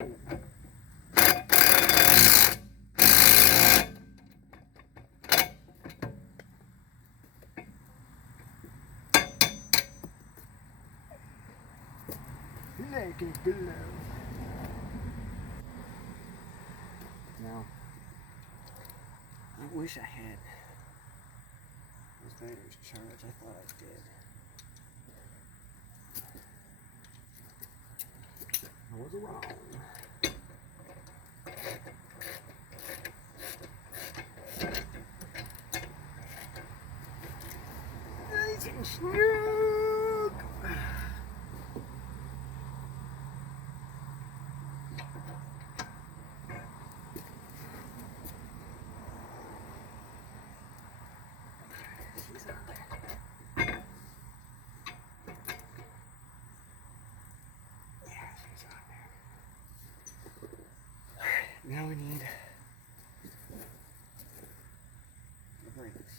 Like it below. Now, I wish I had those batteries charged. I thought I did. I was wrong. Nice and snug. She's on there. Yeah, she's on there. Now we need the brakes.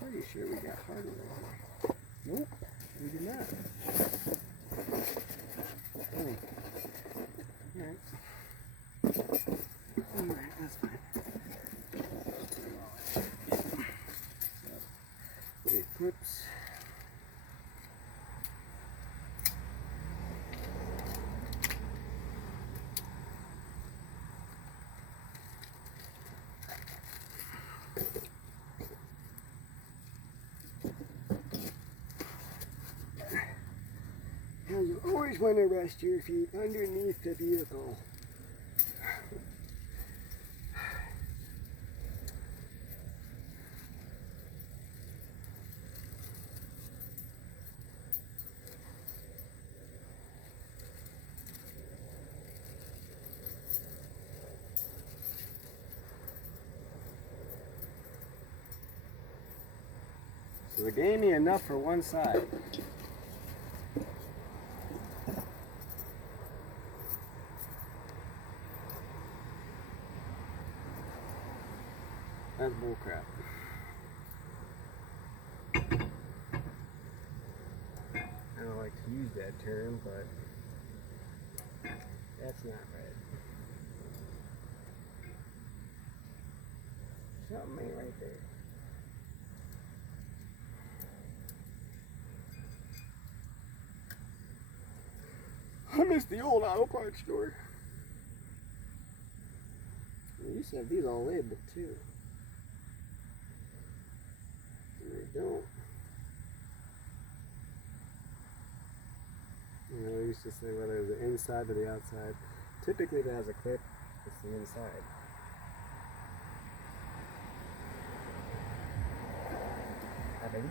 Pretty sure we got hardware here. Nope, we did not. Oh. Alright, that's fine. It clips. Now you always want to rest your feet underneath the vehicle. So it gave me enough for one side. That's bullcrap. I don't like to use that term, but that's not right. Something ain't right there. I miss the old auto parts store. We used to have these all labeled too. They don't. You know, they used to say whether it's the inside or the outside. Typically, if it has a clip, it's the inside. I believe.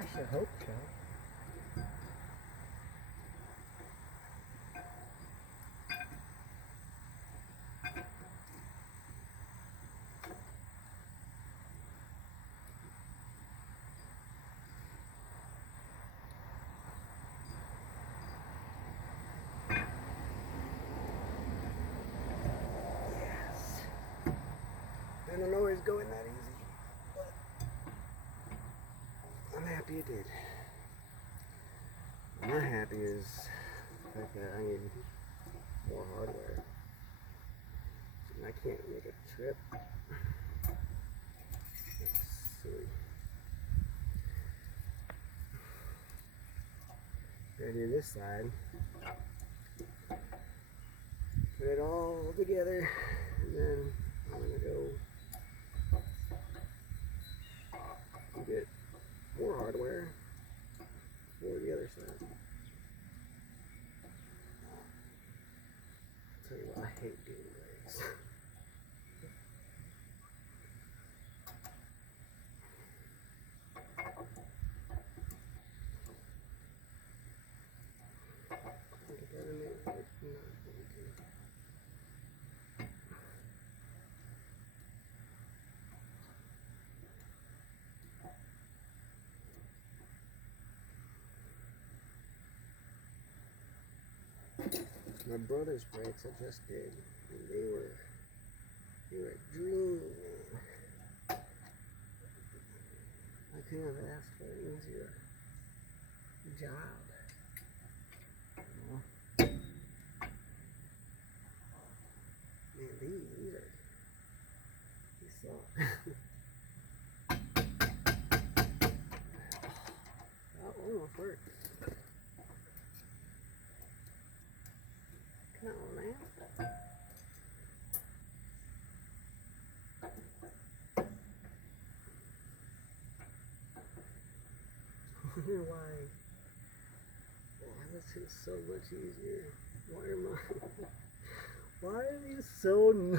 I should hope so. I don't always going that easy, but I'm happy it did. I'm not happy is the fact that I need more hardware. I can't make a trip. It's silly. Gotta do this side. Put it all together, and then I'm gonna go get more hardware for the other side. I'll tell you what, I hate doing brakes. My brother's brakes I just did, and they were a dream. kind of asked for an easier job. Man, these suck. That almost worked. Come on, man. I wonder why this is so much easier. Why are these so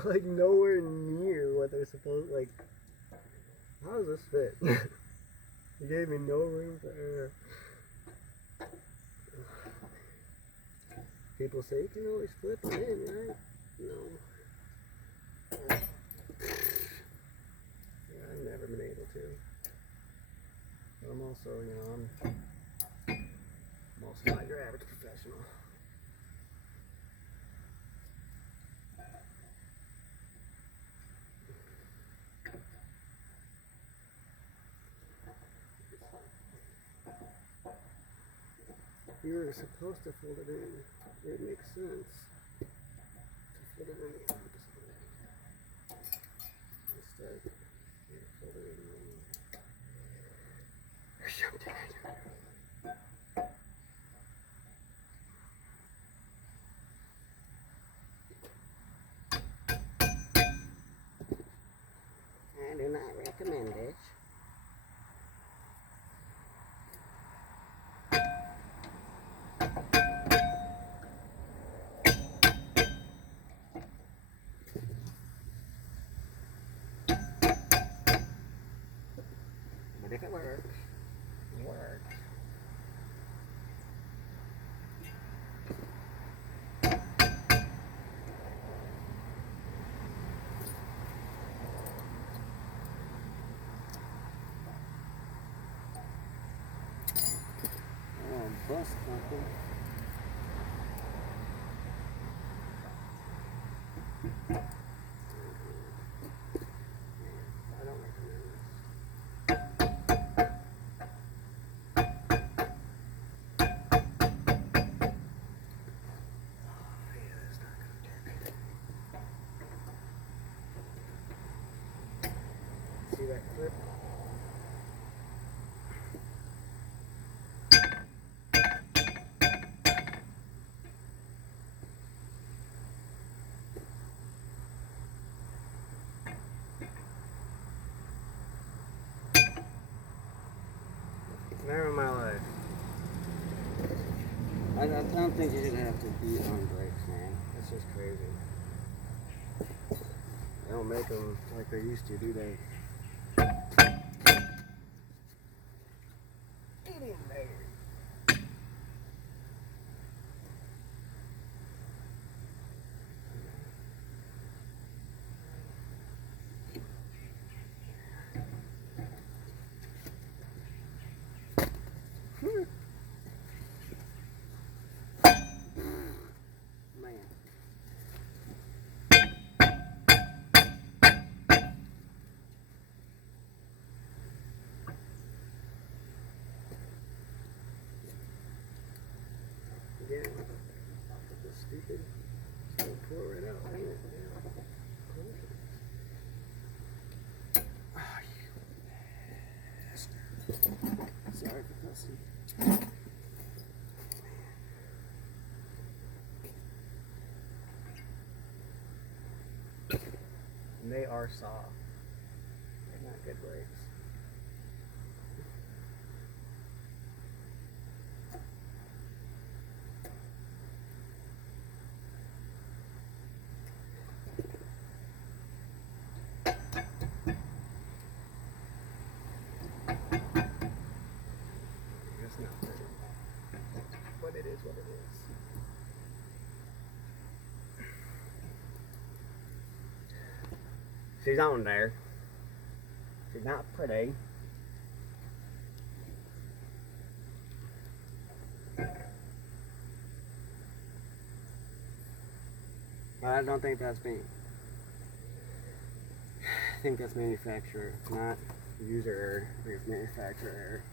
like nowhere near what they're supposed like? How does this fit? You gave me no room for error. People say you can always flip it in, right? No. Yeah, I've never been able to. But I'm also, I'm also not your average professional. If you were supposed to fold it in, it makes sense to fold it in the opposite way. Instead, you fold it in the I do not recommend it. But if it works, it works. Oh, bus couple. I don't recommend this. See that clip? Never in my life. I don't think you should have to beat on brakes, man. That's just crazy. They don't make them like they used to, do they? Get in there. Man. Again, this stupid, it's gonna pour right out, ain't it? Yeah. Oh, you bastard. Sorry for cussing. And they are soft. They're not good brakes. It's not pretty. But it is what it is. She's on there. She's not pretty. But I don't think that's me. I think that's manufacturer, not User error, I think it's manufacturer error.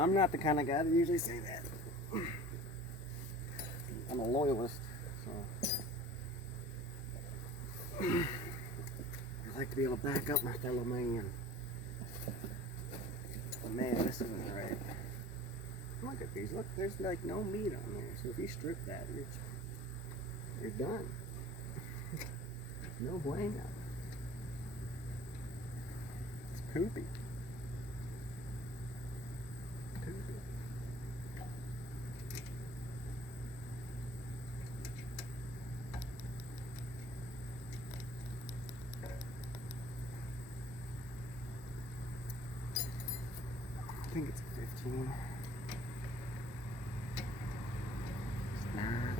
I'm not the kind of guy to usually say that. I'm a loyalist, so I like to be able to back up my fellow man. But man, this isn't right. Look at these. Look, there's like no meat on there. So if you strip that, you're done. No bueno. It's poopy. I think it's a 15. It's not.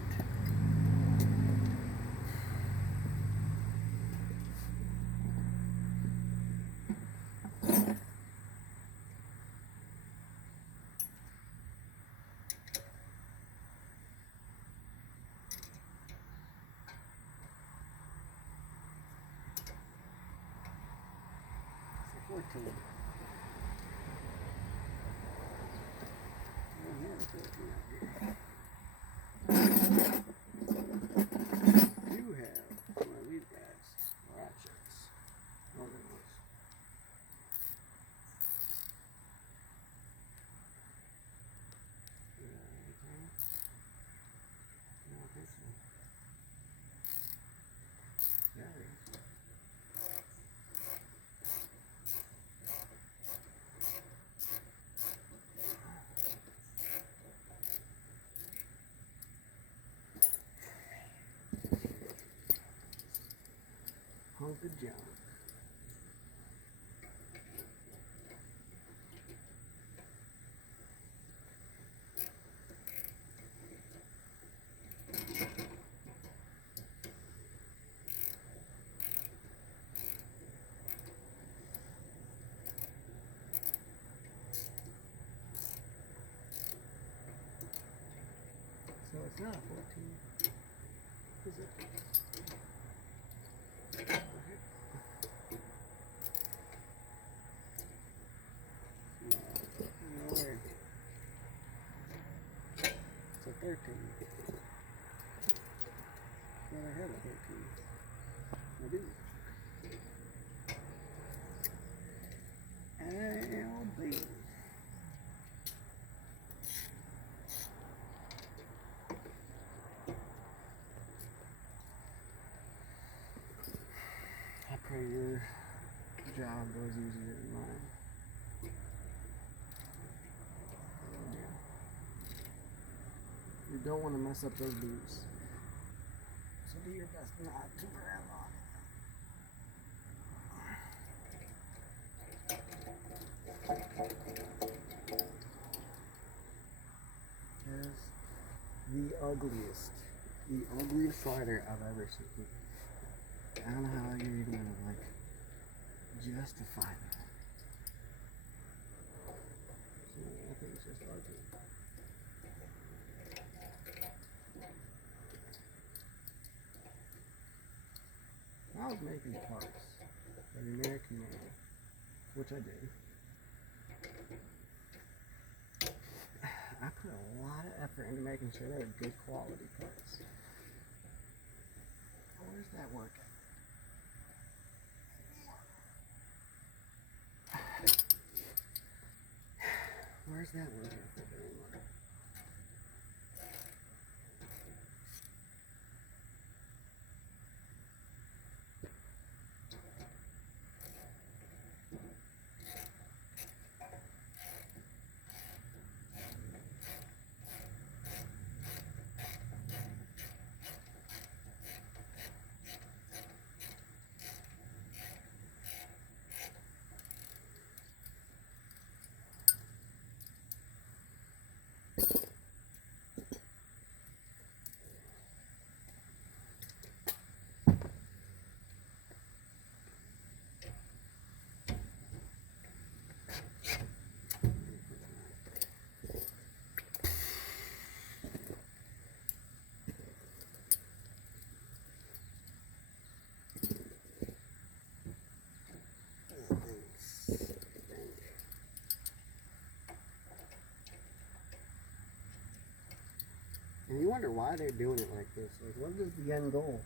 It's a 14. You have one of these guys, ratchets. Look at this. I don't think so. There it is. Hunk of junk. So it's not a 14. Is it? No way. It's a 13. Well, I have a 13. I do. LB. I pray your job goes easier than mine. You don't want to mess up those boots. So do your best not to grab on. Here's the ugliest slider I've ever seen. I don't know how you're even gonna like justify that. So I think it's just ugly. I was making parts for the American Navy, which I did. I put a lot of effort into making sure they were good quality parts. Where's that work at? Where's that work ethic anymore? And you wonder why they're doing it like this. Like, what is the end goal?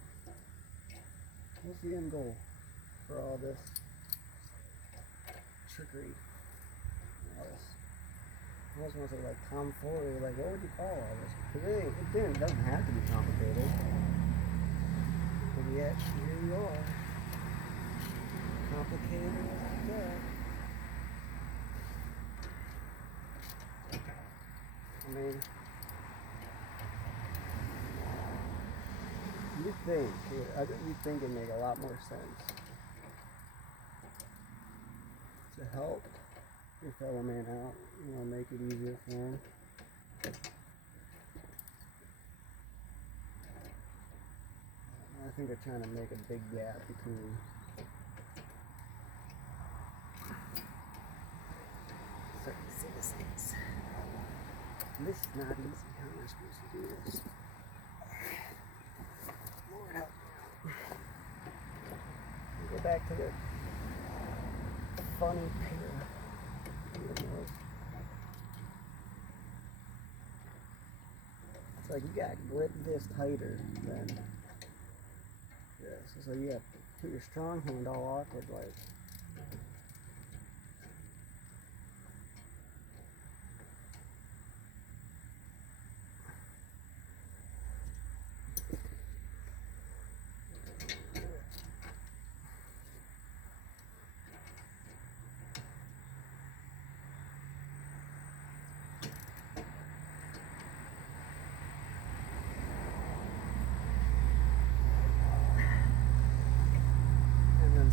What's the end goal for all this trickery? All this, I almost want to say like tomfoolery. Like, what would you call all this? Because it doesn't have to be complicated. But yet, here you are. Complicated as that. I mean, you'd think it'd make a lot more sense to help your fellow man out, you know, make it easier for him. I think they're trying to make a big gap between certain citizens. This is not easy. How am I supposed to do this? Lord help me out. Go back to the funny pair. It's like you gotta grip this tighter than this. So you gotta put your strong hand all awkward like.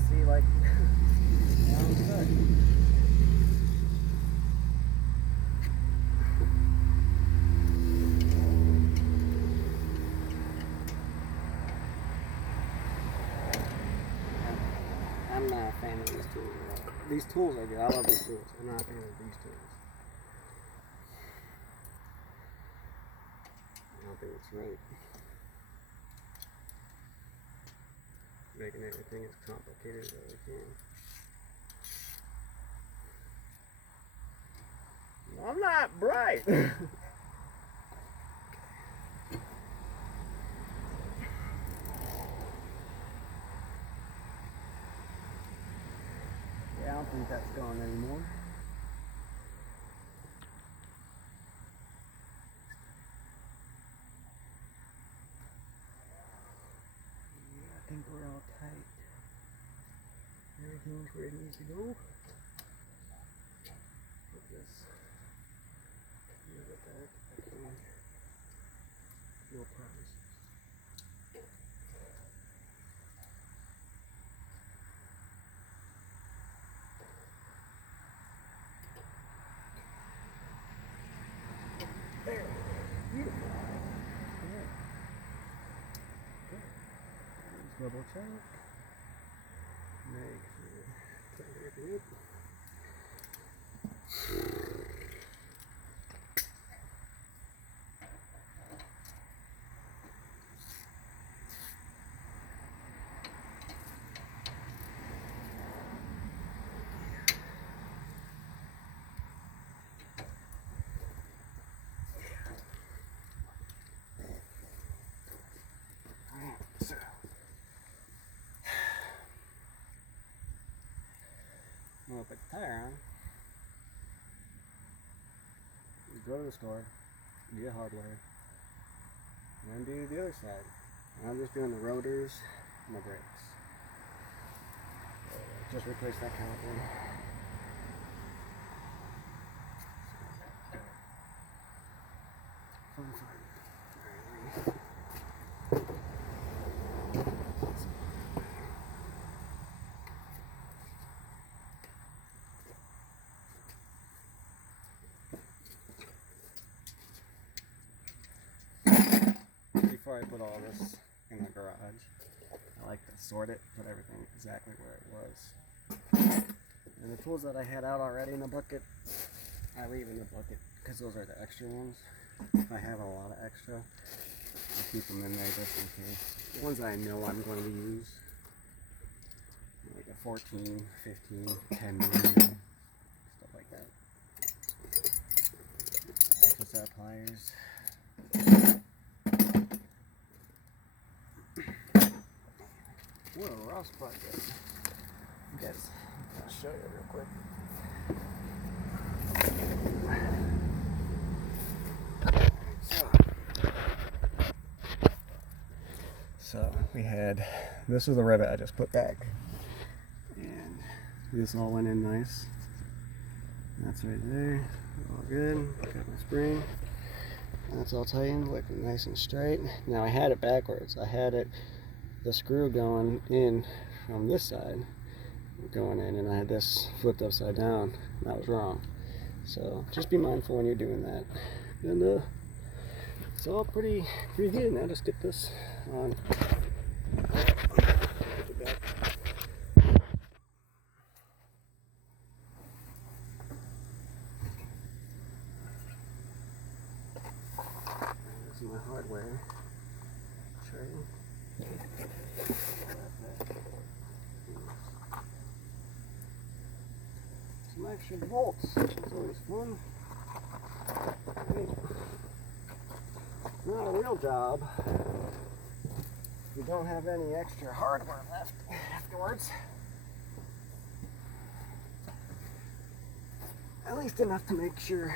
See, like, I'm not a fan of these tools at all. These tools are good. I love these tools. I'm not a fan of these tools. I don't think it's right. Making everything as complicated as I can. I'm not bright. Yeah, I don't think that's going anymore. I think we're all tight. Everything's where it needs to go. Put this. Get that. I can. No promises. There. Beautiful. Alright. Good. Just double check. Make sure everything up. So I'm gonna put the tire on. You go to the store, get hardware, and then do the other side. And I'm just doing the rotors and the brakes. Just replace that caliper. Fun. Before I put all this in the garage, I like to sort it, put everything exactly where it was. And the tools that I had out already in the bucket, I leave in the bucket because those are the extra ones. If I have a lot of extra, I'll keep them in there just in case. The ones I know I'm going to use, like a 14, 15, 10 millimeter, stuff like that. Extra set of pliers. a rust bucket. Guys, I'll show you real quick. So we had, this was the rivet I just put back, and this all went in nice. That's right there, all good. Got my spring. That's all tightened, looking nice and straight. Now I had it backwards. I had it, the screw going in from this side, going in, and I had this flipped upside down. That was wrong. So just be mindful when you're doing that. And it's all pretty good. Now just get this on. This is my hardware tray. Some extra bolts. It's always fun. Not a real job. You don't have any extra hardware left afterwards. At least enough to make you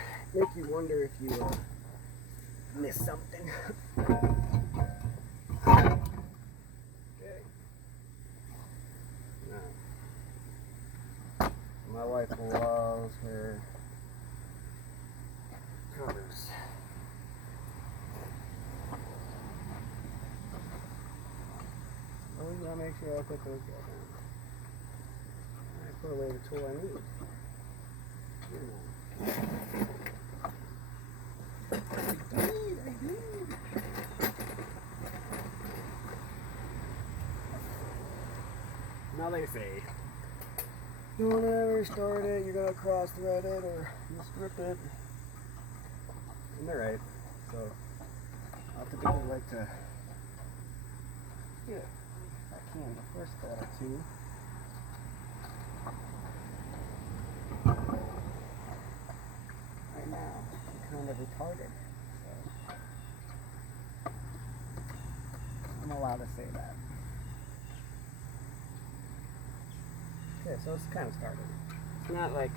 wonder if you missed something. Okay. Now, my wife loves her covers. Always gotta make sure I put those guys on. I put away the tool I need. I did. Now they say, don't ever start it, you're gonna cross thread it or you'll strip it. And they're right. So I typically like to get, if I can, the first thread or two. Right now, I'm kind of retarded. So I'm allowed to say that. Okay, so it's kind of started. It's not like,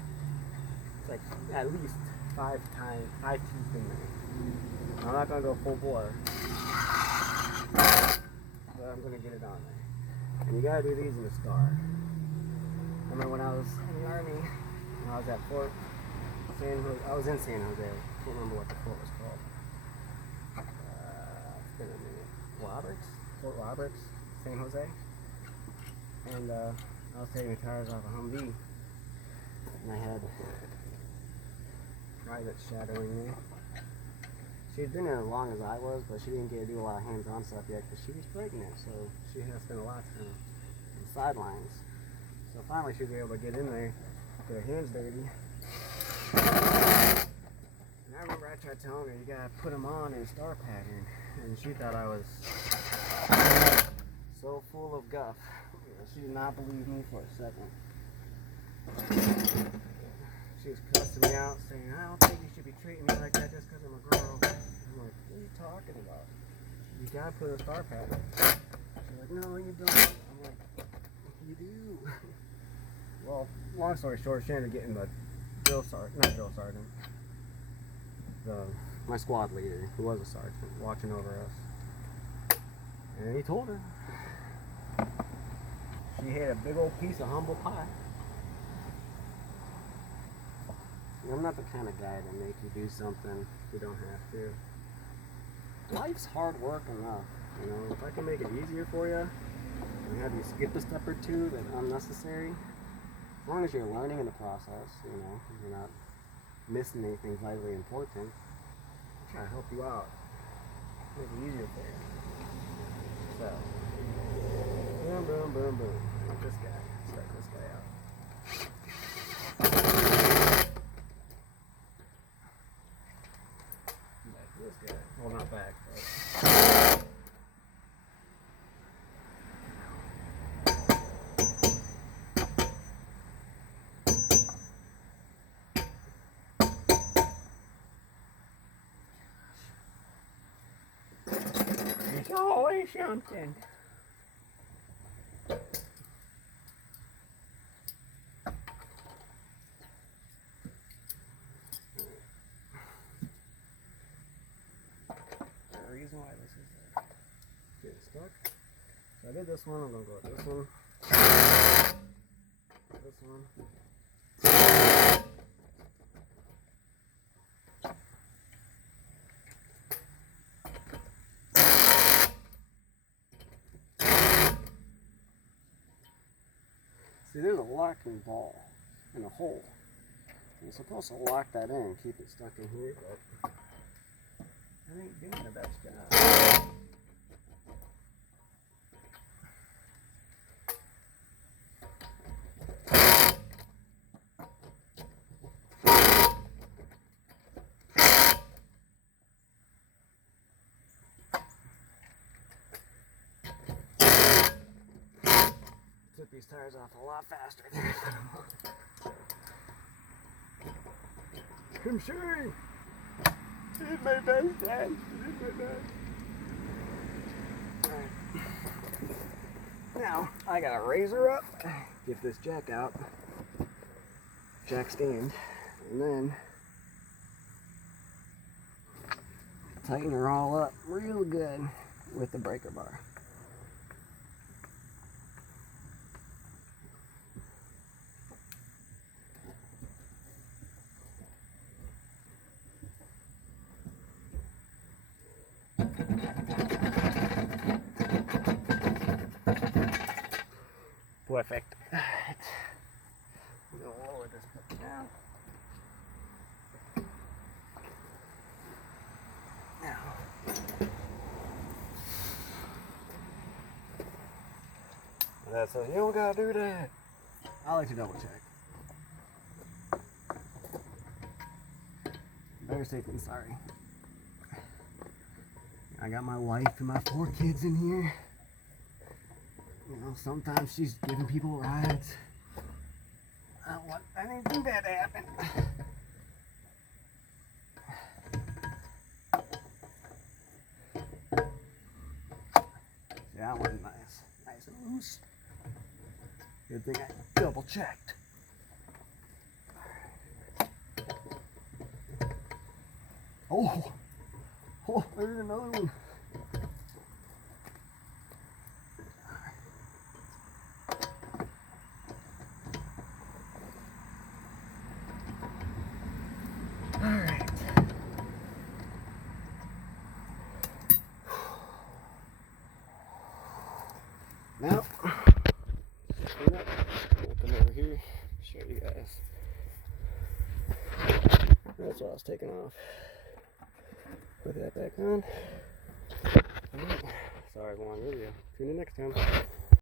it's like at least five teeth in there. I'm not going to go full bore, but I'm going to get it on there. And you got to do these in a star. I remember when I was in the Army, when I was at I was in San Jose. I can't remember what the fort was called. It's been a minute. Fort Roberts, San Jose. And I was taking the tires off a Humvee, and I had private shadowing me. She had been there as long as I was, but she didn't get to do a lot of hands-on stuff yet because she was pregnant, so she had spent a lot of time on the sidelines. So finally she was able to get in there, get her hands dirty. And I remember I tried telling her, you gotta put them on in a star pattern, and she thought I was so full of guff. She did not believe me for a second. She was cussing me out, saying, I don't think you should be treating me like that just because I'm a girl. I'm like, what are you talking about? You gotta put a star pattern. She's like, no, you don't. I'm like, you do. Well, long story short, she ended up getting the my squad leader, who was a sergeant, watching over us. And he told her. She had a big old piece of humble pie. I'm not the kind of guy to make you do something you don't have to. Life's hard work enough, you know. If I can make it easier for you and have you skip a step or two that's unnecessary, as long as you're learning in the process, you know, you're not missing anything vitally important, I'm trying to help you out, make it easier for you. So, boom, boom, boom, boom. Like this guy. Start this guy out. Like this guy. Well, not back, but. It's always something. Getting stuck. So I did this one. I'm gonna go with this one. This one. See, there's a locking ball in a hole. You're supposed to lock that in and keep it stuck in here, but I ain't doing the best job. Took these tires off a lot faster than I thought. I'm sorry. Did my best, Dad. Did my best. Alright. Now, I gotta raise her up, get this jack out, jack stand, and then tighten her all up real good with the breaker bar. Perfect. Alright. I'm going to lower this book down. Now. That says, you don't gotta do that. I like to double check. Better safe than sorry. I got my wife and my 4 kids in here. You know, sometimes she's giving people rides. I don't want anything bad to happen. See, that one's nice and loose. Good thing I double checked. Oh, there's another one. Alright. Now, clean up. I'll come over here, show you guys. That's what I was taking off. Put that back on. Alright. Sorry, long video. Tune in next time.